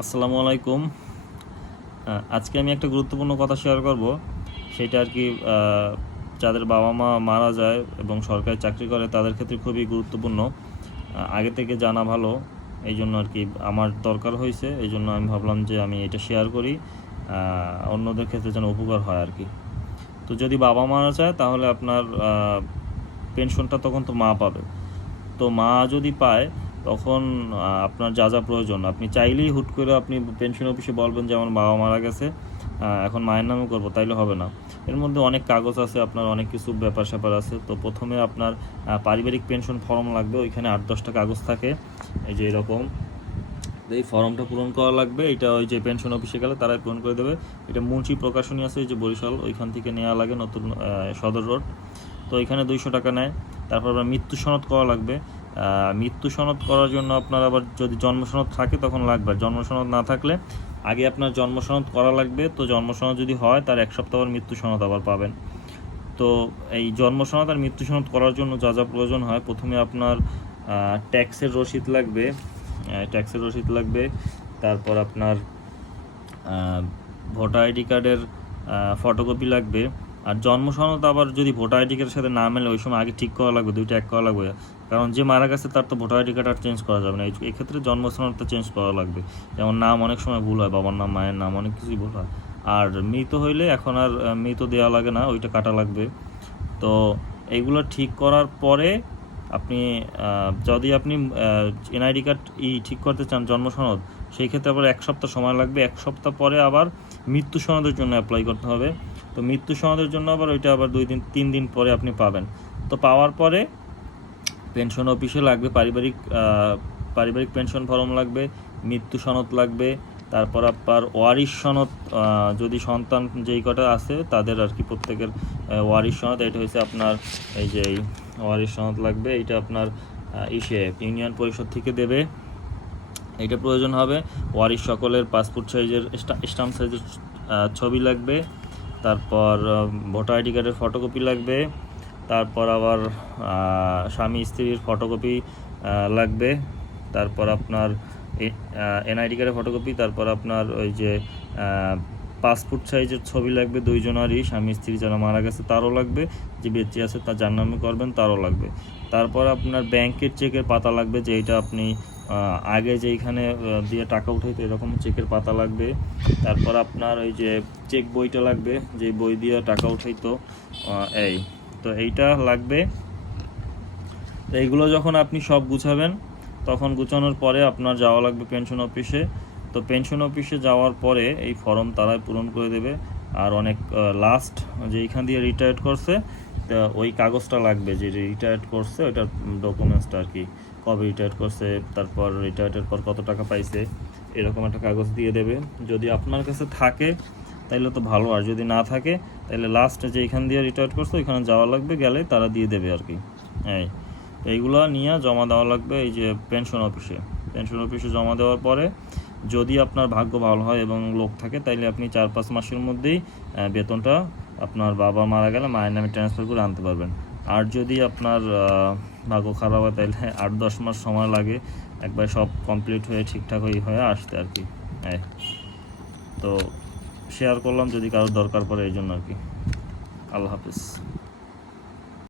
আসসালামু আলাইকুম। আজকে আমি একটা গুরুত্বপূর্ণ কথা শেয়ার করব। সেটা আর কি যাদের বাবা মা মারা যায় এবং সরকারি চাকরি করে, তাদের ক্ষেত্রে খুবই গুরুত্বপূর্ণ। আগে থেকে জানা ভালো, এই জন্য আর কি আমার দরকার হয়েছে। এই জন্য আমি ভাবলাম যে আমি এটা শেয়ার করি অন্যদের ক্ষেত্রে যেন উপকার হয় আর কি। তো যদি বাবা মারা যায়, তাহলে আপনার পেনশনটা তখন তো মা পাবে। তো মা যদি পায় তখন আপনার যা যা প্রয়োজন। আপনি চাইলেই হুট করে আপনি পেনশন অফিসে বলবেন যে, আমার বাবা মারা গেছে এখন মায়ের নামে করব। তাইলে হবে না। এর মধ্যে অনেক কাগজ আছে, আপনার অনেক কিছু ব্যাপার স্যাপার আছে। তো প্রথমে আপনার পারিবারিক পেনশন ফর্ম লাগবে, ওইখানে আট দশটা কাগজ থাকে। এই যে এরকম। এই ফর্মটা পূরণ করা লাগবে। এটা ওই যে পেনশন অফিসে গেলে তারাই পূরণ করে দেবে। এটা মুন্সি প্রকাশনী আছে, এই যে বরিশাল, ওইখান থেকে নেওয়া লাগে নতুন সদর রোড। তো এখানে দুইশো টাকা নেয়। তারপর আবার মৃত্যু সনদ করা লাগবে। মৃত্যু সনদ করার জন্য আপনার আবার যদি জন্ম সনদ থাকে তখন লাগবে। জন্ম সনদ না থাকলে আগে আপনার জন্ম সনদ করা লাগবে। তো জন্ম সনদ যদি হয়, তার এক সপ্তাহ পর মৃত্যু সনদ আবার পাবেন। তো এই জন্ম সনদ আর মৃত্যু সনদ করার জন্য যা যা প্রয়োজন হয়, প্রথমে আপনার ট্যাক্সের রসিদ লাগবে। ট্যাক্সের রসিদ লাগবে। তারপর আপনার ভোটার আইডি কার্ডের ফটোকপি লাগবে। আর জন্ম সনদ আবার যদি ভোটার আইডি কার্ডের সাথে না মেলে, ওই সময় আগে ঠিক করা লাগবে, দুইটা এক করা লাগবে। কারণ যে মারা গেছে, তার তো ভোটার আইডি কার্ড আর চেঞ্জ করা যাবে না। এই- এই ক্ষেত্রে জন্ম সনদটা চেঞ্জ করা লাগবে। যেমন নাম অনেক সময় ভুল হয়, বাবার নাম, মায়ের নাম, অনেক কিছুই ভুল হয়। আর মৃত হইলে এখন আর মৃত দেওয়া লাগে না, ওইটা কাটা লাগবে। তো এইগুলো ঠিক করার পরে আপনি যদি আপনি এনআইডি কার্ড ই ঠিক করতে চান জন্ম সনদ সেই ক্ষেত্রে আবার এক সপ্তাহ সময় লাগবে। এক সপ্তাহ পরে আবার মৃত্যু সনদের জন্য অ্যাপ্লাই করতে হবে। তো মৃত্যু সনদের জন্য আবার ওইটা আবার দুই দিন, তিন দিন পরে আপনি পাবেন। তো পাওয়ার পরে পেনশন অফিসে লাগবে, পারিবারিক পারিবারিক পেনশন ফর্ম লাগবে, মৃত্যু সনদ লাগবে, তারপর আপনার ওয়ারিশ সনদ যদি সন্তান যেই কটা আছে তাদের আর কি প্রত্যেকের ওয়ারিশ সনদ, এটা হচ্ছে আপনার এই যে ওয়ারিশ সনদ লাগবে এটা আপনার ইসে ইউনিয়ন পরিষদ থেকে দেবে। এটা প্রয়োজন হবে। ওয়ারিশ সকলের পাসপোর্ট সাইজের স্টাম্প সাইজের ছবি লাগবে। তারপর ভোটার আইডি কার্ডের ফটোকপি লাগবে। তারপর আবার স্বামী স্ত্রীর ফটোকপি লাগবে। তারপর আপনার এনআইডি কার্ডের ফটোকপি তারপর আপনার ওই যে পাসপোর্ট সাইজের ছবি লাগবে দুইজনারই। স্বামী স্ত্রী যারা মারা গেছে তারও লাগবে। যে বেঁচে আছে তার যার নামে করবেন তারও লাগবে। তারপর আপনার ব্যাংকের চেকের পাতা লাগবে যে এটা আপনি আগে যেইখানে দিয়ে টাকা উঠাইতো, এরকম চেকের পাতা লাগবে। তারপর আপনার ওই যে চেক বইটা লাগবে, যে বই দিয়ে টাকা উঠাইতো এই। তো এইটা লাগবে। তো এইগুলো যখন আপনি সব গুছাবেন, তখন গুছানোর পরে আপনার যাওয়া লাগবে পেনশন অফিসে। তো পেনশন অফিসে যাওয়ার পরে এই ফর্ম তারাই পূরণ করে দেবে। আর অনেক লাস্ট যে এইখান দিয়ে রিটায়ার্ড করছে ওই কাগজটা লাগবে যে রিটায়ার্ড করছে, ওইটার ডকুমেন্টসটা আর কি কবে রিটায়ার্ড করছে, তারপর রিটায়ার্ডের পর কত টাকা পাইছে, এরকম একটা কাগজ দিয়ে দেবে। যদি আপনার কাছে থাকে, তাইলে তো ভালো। আর যদি না থাকে তাহলে লাস্টে যে এখান দিয়ে রিটায়ার্ড করছে, ওইখানে যাওয়া লাগবে, গেলে তারা দিয়ে দেবে আর কি হ্যাঁ এইগুলো নিয়ে জমা দেওয়া লাগবে এই যে পেনশন অফিসে পেনশন অফিসে জমা দেওয়ার পরে যদি আপনার ভাগ্য ভালো হয় এবং লোক থাকে, তাইলে আপনি চার পাঁচ মাসের মধ্যেই বেতনটা আপনার বাবা মারা গেলে মায়ের নামে ট্রান্সফার করে আনতে পারবেন। আর যদি আপনার ভাগ্য খারাপ হয় তাহলে আট দশ মাস সময় লাগে, একবার সব কমপ্লিট হয়ে ঠিকঠাক হয়ে আসতে আর কি। হ্যাঁ তো শেয়ার করলাম যদি কারোর দরকার পড়ে এই জন্য আর কি। আল্লাহ হাফিজ।